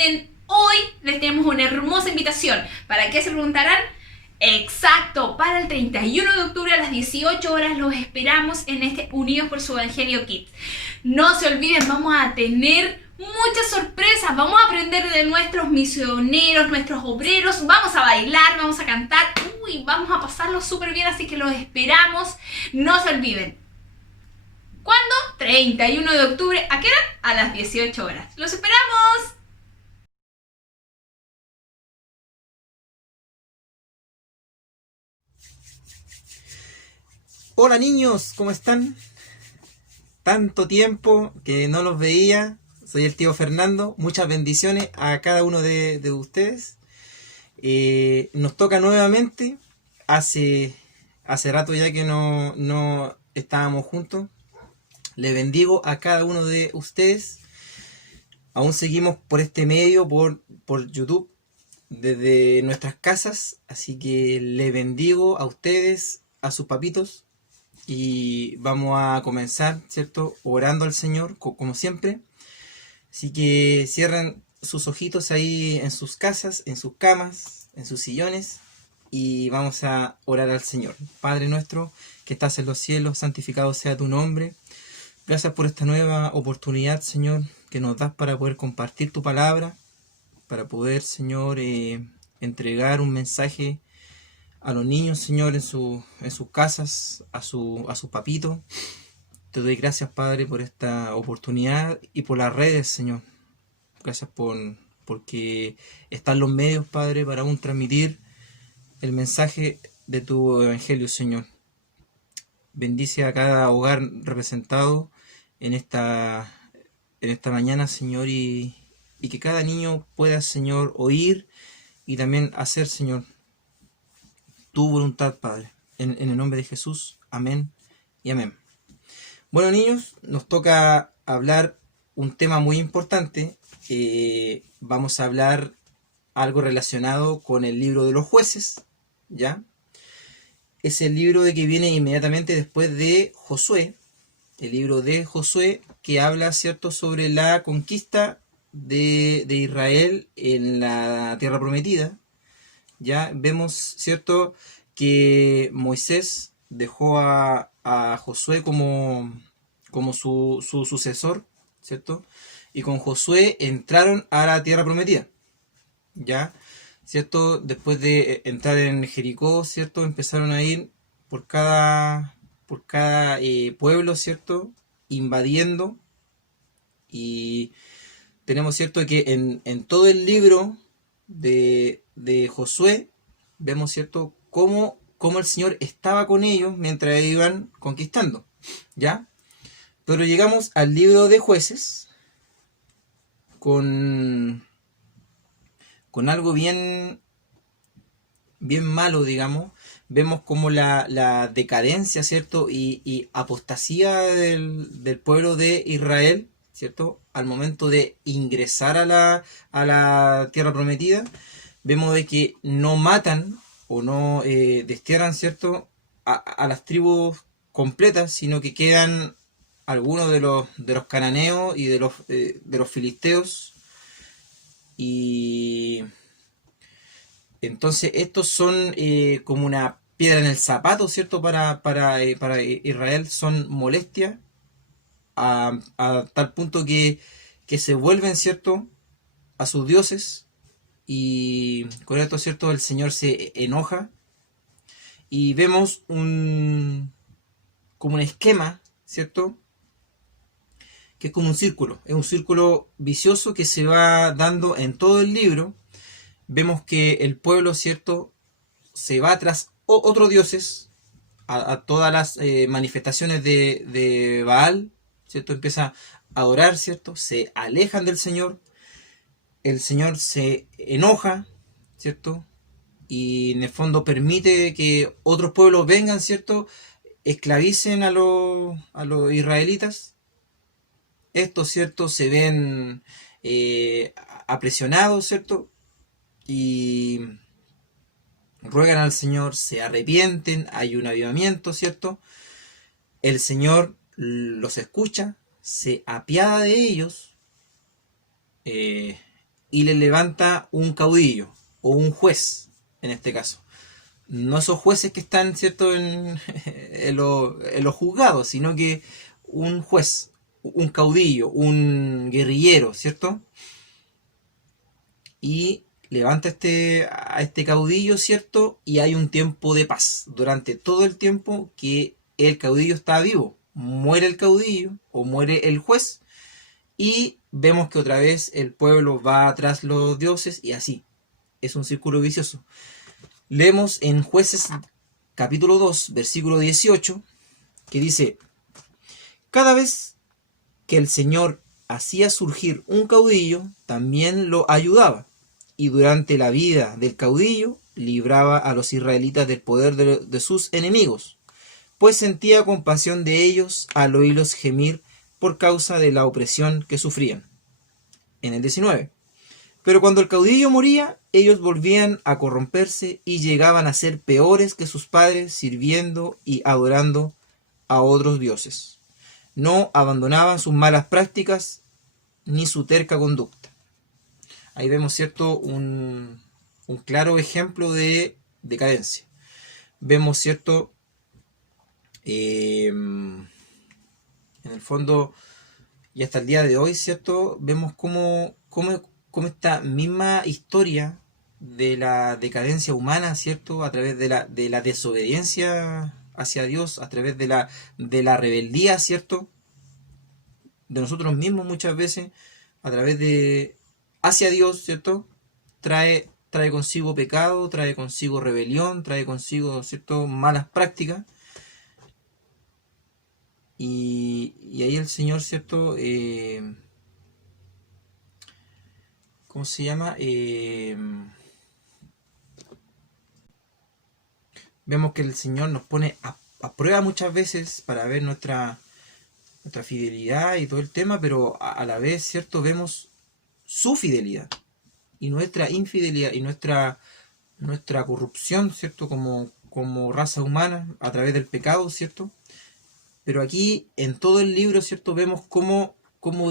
vienen hoy, les tenemos una hermosa invitación. ¿Para qué se preguntarán? Exacto, para el 31 de octubre a las 18 horas los esperamos en este Unidos por su Evangelio Kids. No se olviden, vamos a tener muchas sorpresas, vamos a aprender de nuestros misioneros, nuestros obreros, vamos a bailar, vamos a cantar, vamos a pasarlo súper bien, así que los esperamos. No se olviden. ¿Cuándo? 31 de octubre, ¿a qué hora? A las 18 horas. ¡Los esperamos! Hola niños, ¿cómo están? Tanto tiempo que no los veía. Soy el tío Fernando. Muchas bendiciones a cada uno de ustedes. Nos toca nuevamente. Hace rato ya que no estábamos juntos. Les bendigo a cada uno de ustedes. Aún seguimos por este medio, por YouTube, desde nuestras casas. Así que les bendigo a ustedes, a sus papitos. Y vamos a comenzar, ¿cierto? Orando al Señor, como siempre. Así que cierren sus ojitos ahí en sus casas, en sus camas, en sus sillones. Y vamos a orar al Señor. Padre nuestro, que estás en los cielos, santificado sea tu nombre. Gracias por esta nueva oportunidad, Señor, que nos das para poder compartir tu palabra. Para poder, Señor, entregar un mensaje a los niños, Señor, en sus casas, a su papito. Te doy gracias, Padre, por esta oportunidad y por las redes, Señor. Gracias porque están los medios, Padre, para aún transmitir el mensaje de tu evangelio, Señor. Bendice a cada hogar representado en esta mañana, Señor, y que cada niño pueda, Señor, oír y también hacer, Señor, tu voluntad, Padre. En el nombre de Jesús. Amén y amén. Bueno, niños, nos toca hablar un tema muy importante. Vamos a hablar algo relacionado con el libro de los jueces, ¿ya? Es el libro que viene inmediatamente después de Josué, el libro de Josué, que habla, ¿cierto?, sobre la conquista de Israel en la tierra prometida. Ya vemos, ¿cierto?, que Moisés dejó a Josué como su sucesor, ¿cierto? Y con Josué entraron a la tierra prometida, ¿ya? ¿Cierto? Después de entrar en Jericó, ¿cierto? Empezaron a ir por cada pueblo, ¿cierto? Invadiendo. Y tenemos, ¿cierto?, que en todo el libro de Josué vemos, ¿cierto?, cómo el Señor estaba con ellos mientras iban conquistando, ¿ya? Pero llegamos al libro de jueces con algo bien malo, digamos. Vemos como la decadencia, ¿cierto?, y apostasía del pueblo de Israel, ¿cierto?, al momento de ingresar a la tierra prometida. Vemos de que no matan o no destierran, ¿cierto?, a las tribus completas, sino que quedan algunos de los cananeos y de los filisteos. Y entonces estos son como una piedra en el zapato, ¿cierto?, para Israel. Son molestias a tal punto que se vuelven, ¿cierto?, a sus dioses. Y con esto, ¿cierto?, el Señor se enoja. Y vemos como un esquema, ¿cierto?, que es como un círculo. Es un círculo vicioso que se va dando en todo el libro. Vemos que el pueblo, ¿cierto?, se va tras otros dioses, a todas las manifestaciones de Baal, ¿cierto? Empieza a adorar, ¿cierto? Se alejan del Señor. El Señor se enoja, ¿cierto? Y en el fondo permite que otros pueblos vengan, ¿cierto?, esclavicen a los israelitas. Estos, ¿cierto?, se ven apresionados, ¿cierto? Y ruegan al Señor, se arrepienten, hay un avivamiento, ¿cierto? El Señor los escucha, se apiada de ellos, eh, y le levanta un caudillo o un juez, en este caso. No esos jueces que están, ¿cierto?, en los juzgados, sino que un juez, un caudillo, un guerrillero, ¿cierto? Y levanta a este caudillo, ¿cierto? Y hay un tiempo de paz. Durante todo el tiempo que el caudillo está vivo, muere el caudillo o muere el juez, y vemos que otra vez el pueblo va tras los dioses y así. Es un círculo vicioso. Leemos en Jueces capítulo 2, versículo 18, que dice: cada vez que el Señor hacía surgir un caudillo, también lo ayudaba, y durante la vida del caudillo libraba a los israelitas del poder de sus enemigos, pues sentía compasión de ellos al oírlos gemir por causa de la opresión que sufrían. En el 19. Pero cuando el caudillo moría, ellos volvían a corromperse y llegaban a ser peores que sus padres, sirviendo y adorando a otros dioses. No abandonaban sus malas prácticas ni su terca conducta. Ahí vemos, ¿cierto?, un claro ejemplo de decadencia. Vemos, ¿cierto?, en el fondo, y hasta el día de hoy, ¿cierto?, vemos cómo esta misma historia de la decadencia humana, ¿cierto?, a través de la desobediencia hacia Dios, a través de la rebeldía, ¿cierto?, de nosotros mismos muchas veces, a través de hacia Dios, ¿cierto?, trae consigo pecado, trae consigo rebelión, trae consigo, ¿cierto?, malas prácticas. Y ahí el Señor, ¿cierto?, ¿cómo se llama? Vemos que el Señor nos pone a prueba muchas veces para ver nuestra fidelidad y todo el tema, pero a la vez, ¿cierto?, vemos su fidelidad y nuestra infidelidad y nuestra corrupción, ¿cierto?, como raza humana a través del pecado, ¿cierto? Pero aquí, en todo el libro, ¿cierto?, vemos cómo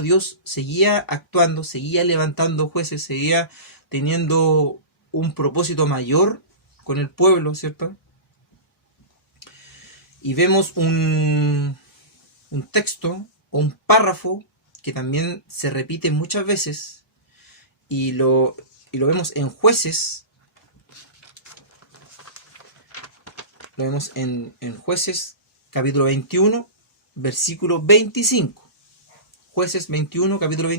Dios seguía actuando, seguía levantando jueces, seguía teniendo un propósito mayor con el pueblo, ¿cierto? Y vemos un texto o un párrafo que también se repite muchas veces y lo vemos en Jueces. Lo vemos en Jueces capítulo 21, versículo 25. Jueces 21, capítulo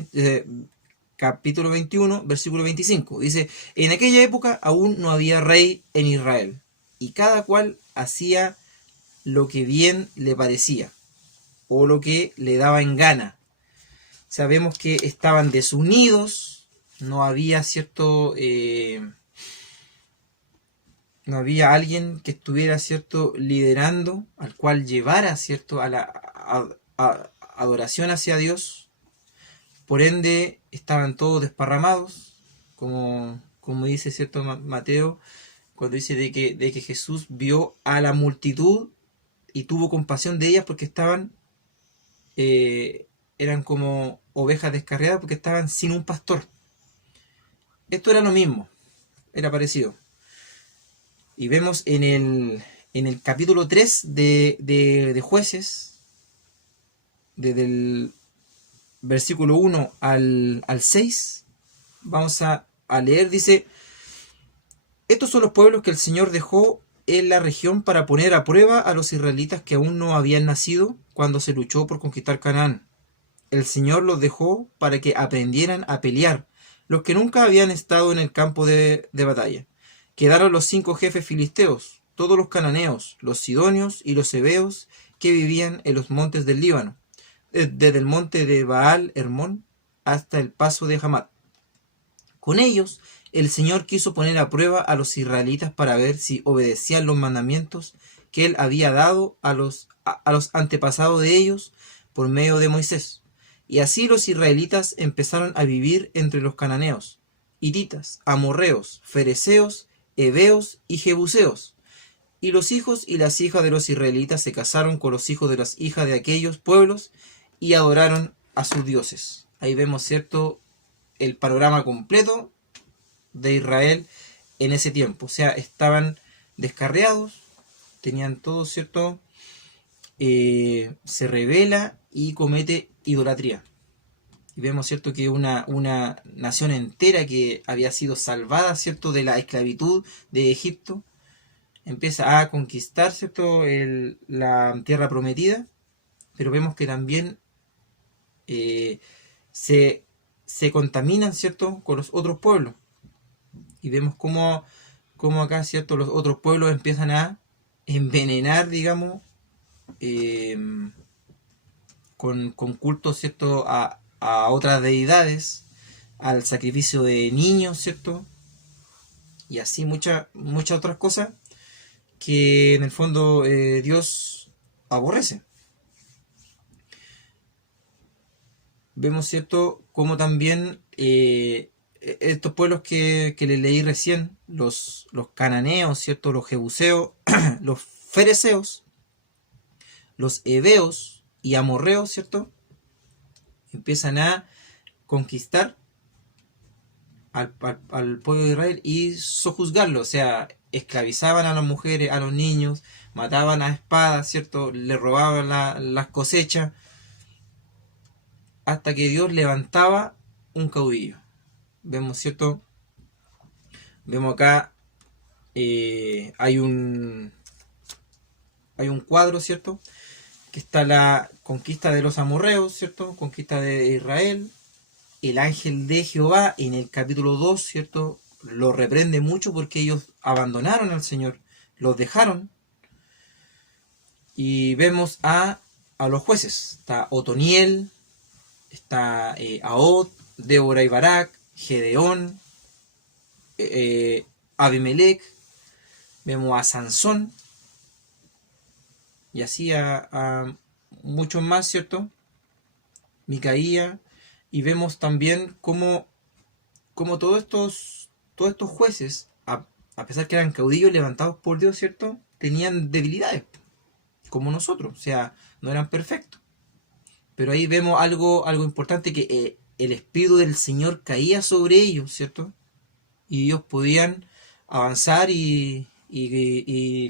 21, versículo 25. Dice: en aquella época aún no había rey en Israel, y cada cual hacía lo que bien le parecía, o lo que le daba en gana. Sabemos que estaban desunidos, no había cierto... no había alguien que estuviera, ¿cierto?, liderando, al cual llevara, ¿cierto?, a la adoración hacia Dios. Por ende, estaban todos desparramados, como dice, ¿cierto?, Mateo, cuando dice de que Jesús vio a la multitud y tuvo compasión de ellas porque eran como ovejas descarriadas porque estaban sin un pastor. Esto era lo mismo, era parecido. Y vemos en el capítulo 3 de Jueces, desde el versículo 1 al 6, vamos a leer, dice: estos son los pueblos que el Señor dejó en la región para poner a prueba a los israelitas que aún no habían nacido cuando se luchó por conquistar Canaán. El Señor los dejó para que aprendieran a pelear, los que nunca habían estado en el campo de batalla. Quedaron los 5 jefes filisteos, todos los cananeos, los sidonios y los heveos que vivían en los montes del Líbano, desde el monte de Baal Hermón hasta el paso de Hamat. Con ellos el Señor quiso poner a prueba a los israelitas para ver si obedecían los mandamientos que Él había dado a los antepasados de ellos por medio de Moisés. Y así los israelitas empezaron a vivir entre los cananeos, hititas, amorreos, fereceos, heveos y jebuseos. Y los hijos y las hijas de los israelitas se casaron con los hijos de las hijas de aquellos pueblos y adoraron a sus dioses. Ahí vemos, ¿cierto?, el panorama completo de Israel en ese tiempo. O sea, estaban descarriados, tenían todo, ¿cierto? Se rebela y comete idolatría. Y vemos, ¿cierto?, que una nación entera que había sido salvada, ¿cierto?, de la esclavitud de Egipto, empieza a conquistar, ¿cierto?, la tierra prometida, pero vemos que también se contaminan, ¿cierto?, con los otros pueblos. Y vemos cómo acá, ¿cierto?, los otros pueblos empiezan a envenenar, digamos, con cultos, ¿cierto?, a otras deidades, al sacrificio de niños, ¿cierto? Y así muchas otras cosas que en el fondo Dios aborrece. Vemos, ¿cierto?, como también estos pueblos que les leí recién, los cananeos, ¿cierto?, los jebuseos, los fereceos, los heveos y amorreos, ¿cierto?, empiezan a conquistar al pueblo de Israel y sojuzgarlo, o sea, esclavizaban a las mujeres, a los niños, mataban a espadas, ¿cierto?, le robaban las cosechas, hasta que Dios levantaba un caudillo. Vemos, ¿cierto? Vemos acá, hay un cuadro, ¿cierto?, que está la conquista de los amorreos, ¿cierto?, conquista de Israel. El ángel de Jehová en el capítulo 2, ¿cierto?, lo reprende mucho porque ellos abandonaron al Señor, los dejaron. Y vemos a los jueces. Está Otoniel, está Ahod, Débora y Barak, Gedeón, Abimelech, vemos a Sansón, y así a muchos más, ¿cierto? Micaía, y vemos también cómo todos estos jueces, a pesar que eran caudillos levantados por Dios, ¿cierto?, tenían debilidades, como nosotros, o sea, no eran perfectos. Pero ahí vemos algo importante, que el Espíritu del Señor caía sobre ellos, ¿cierto? Y ellos podían avanzar y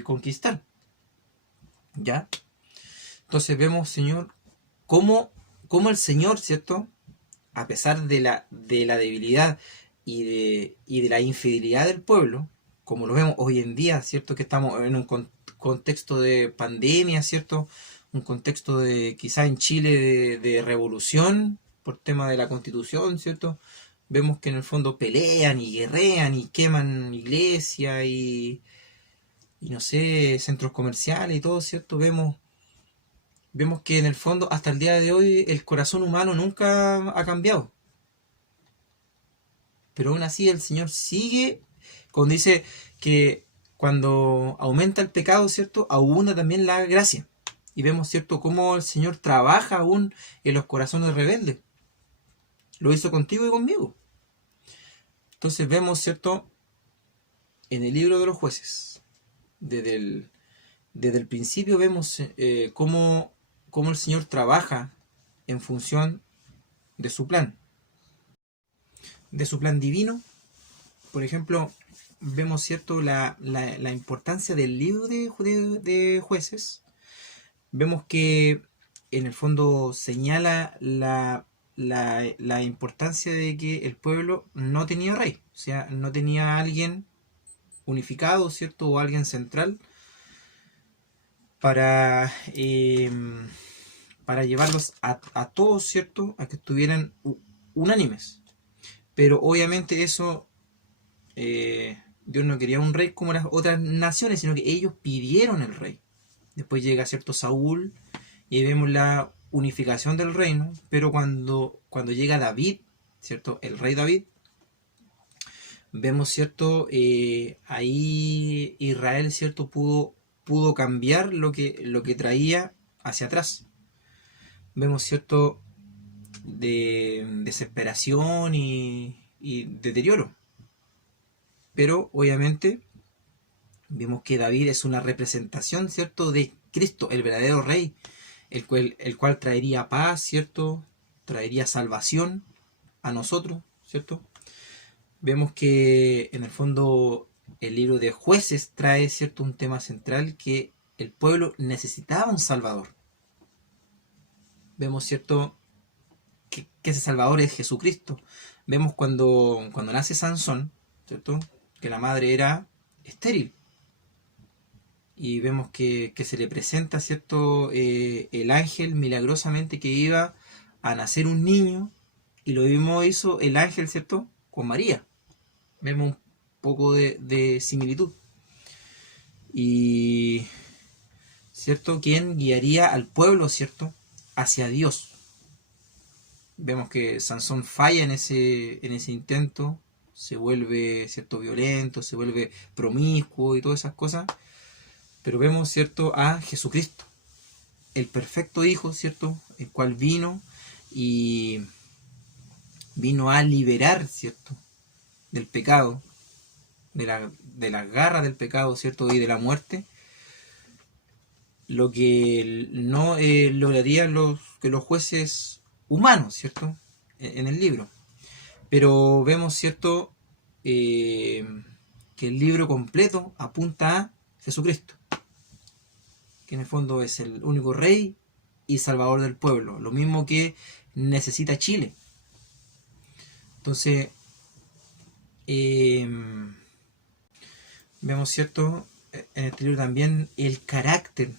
conquistar. ¿Ya? Entonces vemos, Señor, cómo el Señor, ¿cierto?, a pesar de la debilidad y de la infidelidad del pueblo, como lo vemos hoy en día, ¿cierto?, que estamos en un contexto de pandemia, ¿cierto?, un contexto de quizá en Chile de revolución por tema de la Constitución, ¿cierto? Vemos que en el fondo pelean y guerrean y queman iglesias y no sé, centros comerciales y todo, ¿cierto? Vemos que en el fondo hasta el día de hoy el corazón humano nunca ha cambiado. Pero aún así el Señor sigue, cuando dice que cuando aumenta el pecado, ¿cierto?, abunda también la gracia. Y vemos, ¿cierto?, cómo el Señor trabaja aún en los corazones rebeldes. Lo hizo contigo y conmigo. Entonces vemos, ¿cierto?, en el libro de los jueces, desde el principio vemos cómo el Señor trabaja en función de su plan divino. Por ejemplo, vemos, ¿cierto?, la importancia del libro de jueces. Vemos que en el fondo señala la importancia de que el pueblo no tenía rey, o sea, no tenía alguien unificado, ¿cierto?, o alguien central para llevarlos a todos, ¿cierto?, a que estuvieran unánimes. Pero obviamente eso, Dios no quería un rey como las otras naciones, sino que ellos pidieron el rey. Después llega, ¿cierto?, Saúl, y ahí vemos la unificación del reino. Pero cuando llega David, ¿cierto?, el rey David, vemos, ¿cierto?, ahí Israel, ¿cierto?, pudo cambiar lo que traía hacia atrás. Vemos, ¿cierto?, de desesperación y deterioro. Pero obviamente vemos que David es una representación, ¿cierto?, de Cristo, el verdadero rey, el cual traería paz, ¿cierto?, traería salvación a nosotros, ¿cierto? Vemos que en el fondo el libro de Jueces trae, ¿cierto?, un tema central, que el pueblo necesitaba un Salvador. Vemos, ¿cierto?, que ese Salvador es Jesucristo. Vemos cuando nace Sansón, ¿cierto?, que la madre era estéril. Y vemos que se le presenta, ¿cierto?, el ángel milagrosamente que iba a nacer un niño, y lo mismo hizo el ángel, ¿cierto?, con María. Vemos un poco de similitud. Y, ¿cierto?, ¿quién guiaría al pueblo, ¿cierto?, hacia Dios? Vemos que Sansón falla en ese intento, se vuelve, ¿cierto?, violento, se vuelve promiscuo y todas esas cosas. Pero vemos, ¿cierto?, a Jesucristo, el perfecto Hijo, ¿cierto?, el cual vino a liberar, ¿cierto?, del pecado, de las garras del pecado, ¿cierto?, y de la muerte, lo que no lograrían los jueces humanos, ¿cierto?, en el libro. Pero vemos, ¿cierto?, que el libro completo apunta a Jesucristo, que en el fondo es el único rey y salvador del pueblo, lo mismo que necesita Chile. Entonces, vemos, ¿cierto?, en este libro también el carácter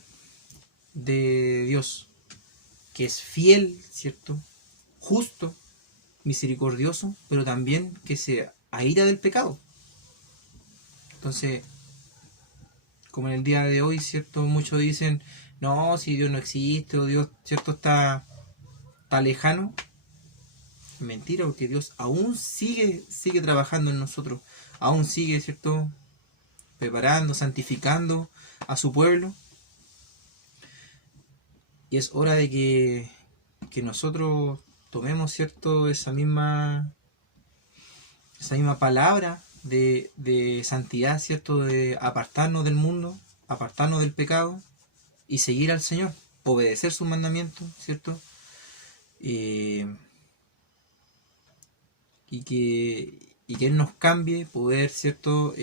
de Dios, que es fiel, ¿cierto?, justo, misericordioso, pero también que se aira del pecado. Entonces, como en el día de hoy, ¿cierto?, muchos dicen, no, si Dios no existe, o Dios, ¿cierto?, está lejano. Mentira, porque Dios aún sigue trabajando en nosotros, aún sigue, ¿cierto?, preparando, santificando a su pueblo. Y es hora de que nosotros tomemos, ¿cierto?, esa misma palabra de santidad, ¿cierto?, de apartarnos del mundo, apartarnos del pecado y seguir al Señor, obedecer sus mandamientos, ¿cierto? Y que Él nos cambie, poder, ¿cierto?,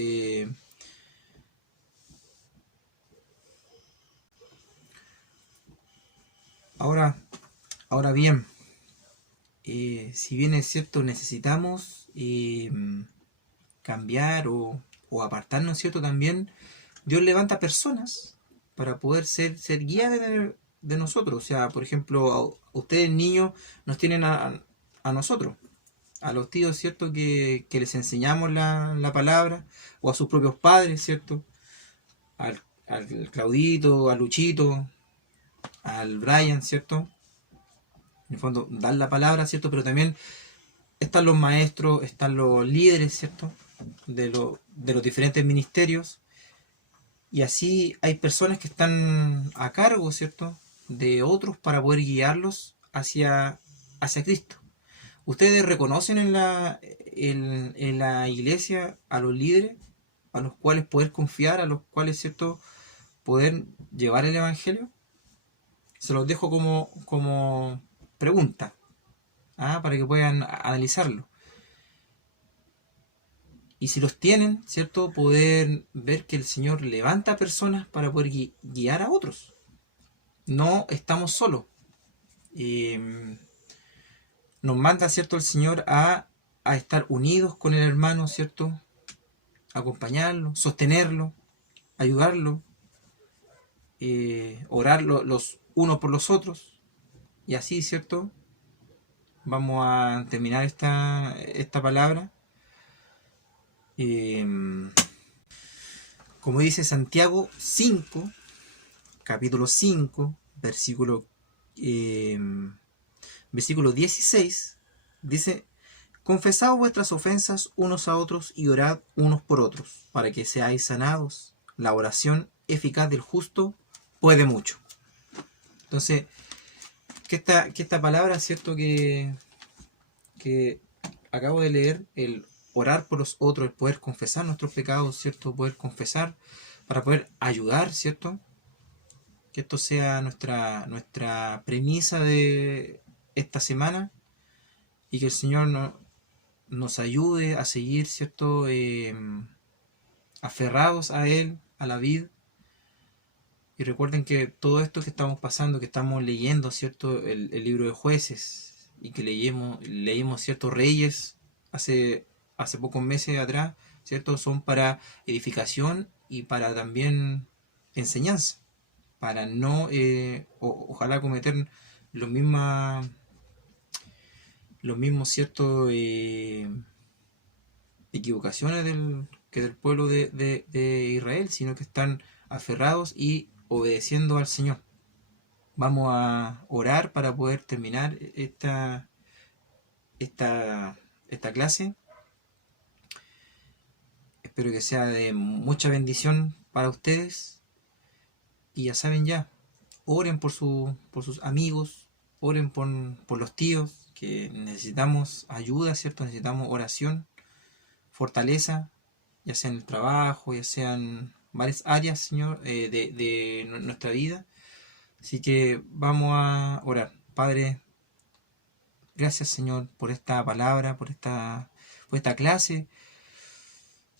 ahora bien, si bien es cierto, necesitamos cambiar o apartarnos, ¿cierto?, también Dios levanta personas para poder ser guía de nosotros. O sea, por ejemplo, a ustedes niños nos tienen a nosotros, a los tíos, ¿cierto?, que les enseñamos la palabra, o a sus propios padres, ¿cierto?, al Claudito, a Luchito, al Brian, ¿cierto? En el fondo, dar la palabra, ¿cierto? Pero también están los maestros, están los líderes, ¿cierto?, de los diferentes ministerios. Y así hay personas que están a cargo, ¿cierto?, de otros para poder guiarlos hacia Cristo. ¿Ustedes reconocen en la iglesia a los líderes a los cuales poder confiar, a los cuales, ¿cierto?, poder llevar el evangelio? Se los dejo como pregunta, para que puedan analizarlo. Y si los tienen, ¿cierto?, poder ver que el Señor levanta personas para poder guiar a otros. No estamos solos. Nos manda, ¿cierto?, el Señor a estar unidos con el hermano, ¿cierto?, acompañarlo, sostenerlo, ayudarlo, orar los unos por los otros. Y así, ¿cierto?, vamos a terminar esta palabra. Como dice Santiago 5, capítulo 5, versículo 16, dice: confesad vuestras ofensas unos a otros y orad unos por otros, para que seáis sanados. La oración eficaz del justo puede mucho. Entonces, que esta palabra, ¿cierto?, que acabo de leer, el orar por los otros, el poder confesar nuestros pecados, ¿cierto?, poder confesar para poder ayudar, ¿cierto?, que esto sea nuestra premisa de esta semana, y que el Señor nos ayude a seguir, ¿cierto? Aferrados a Él, a la vid. Y recuerden que todo esto que estamos pasando, que estamos leyendo, ¿cierto? El libro de Jueces, y que leímos ciertos reyes hace pocos meses atrás, ¿cierto? Son para edificación y para también enseñanza, para no, ojalá cometer los mismos, ¿cierto? Equivocaciones del pueblo de Israel, sino que están aferrados y obedeciendo al Señor. Vamos a orar para poder terminar esta clase. Espero que sea de mucha bendición para ustedes. Y ya saben oren por sus amigos, oren por los tíos, que necesitamos ayuda, ¿cierto? Necesitamos oración, fortaleza, ya sea en el trabajo, ya sean varias áreas, Señor, de nuestra vida. Así que vamos a orar. Padre, gracias, Señor, por esta palabra, por esta clase.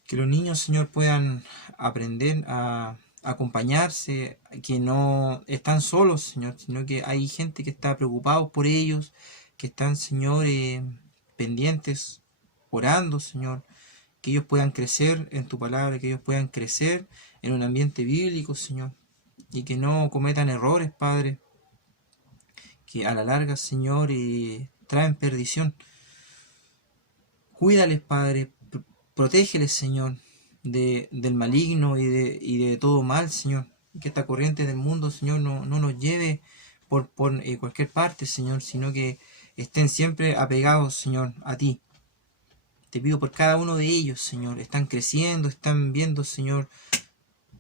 Que los niños, Señor, puedan aprender a acompañarse, que no están solos, Señor, sino que hay gente que está preocupados por ellos, que están, Señor, pendientes, orando, Señor, que ellos puedan crecer en tu palabra, que ellos puedan crecer en un ambiente bíblico, Señor, y que no cometan errores, Padre, que a la larga, Señor, traen perdición. Cuídales, Padre, protégeles, Señor, del maligno y de todo mal, Señor, que esta corriente del mundo, Señor, no nos lleve por cualquier parte, Señor, sino que estén siempre apegados, Señor, a ti. Te pido por cada uno de ellos, Señor. Están creciendo, están viendo, Señor,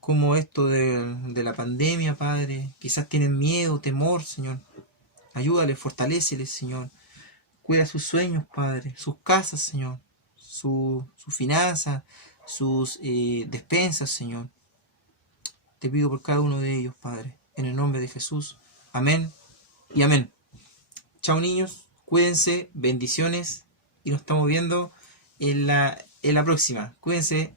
cómo esto de la pandemia, Padre, quizás tienen miedo, temor, Señor. Ayúdales, fortaléceles, Señor. Cuida sus sueños, Padre, sus casas, Señor, sus finanzas, sus despensas, Señor. Te pido por cada uno de ellos, Padre, en el nombre de Jesús. Amén y amén. Chao, niños, cuídense, bendiciones, y nos estamos viendo en la próxima. Cuídense.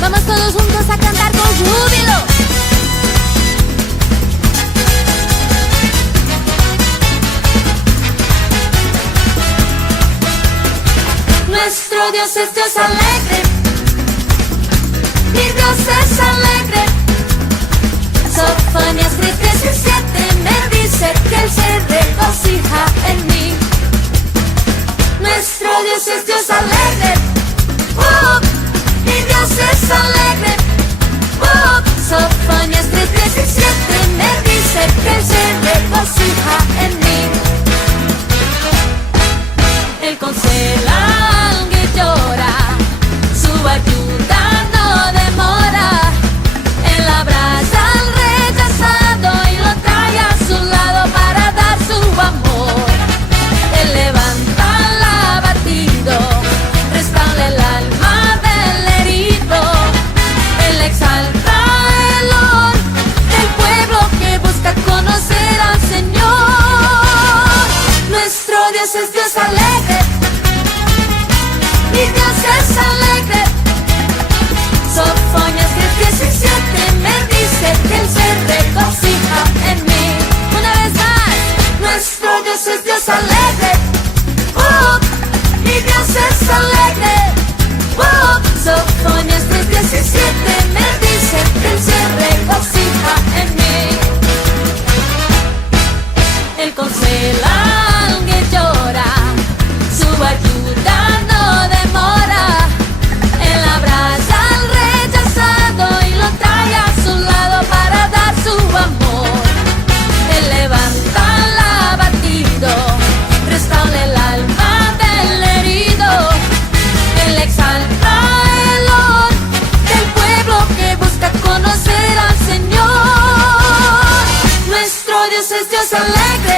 Vamos todos juntos a cantar con júbilo. Nuestro Dios es Dios alegre, mi Dios es alegre. Sofonías 3:17 me dice que Él se regocija en mí. Nuestro Dios es Dios alegre, mi Dios es alegre. Sofonías 3:17 me dice que Él se regocija en mí. Él consuela al que llora, su ayuda no demora. Él abraza al rechazado y lo trae a su lado para dar su amor. Él levanta al abatido, restaura el alma del herido. Él exalta el honor del pueblo que busca conocer al Señor. Nuestro Dios es Dios alegre, mi Dios es alegre. Sofonías 3:17 me dice que Él se regocija en mí. Una vez más, nuestro Dios es Dios alegre, mi Dios es alegre. Sofonías 3:17 me dice que Él se regocija en mí. Él consuela al que llora, su ayuda no demora. Él abraza al rechazado y lo trae a su lado para dar su amor. es alegre,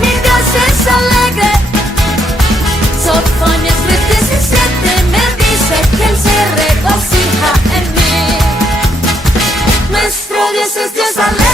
mi Dios es alegre. Sofonias 3:17 me dice que Él se regocija en mí. Nuestro Dios es Dios alegre.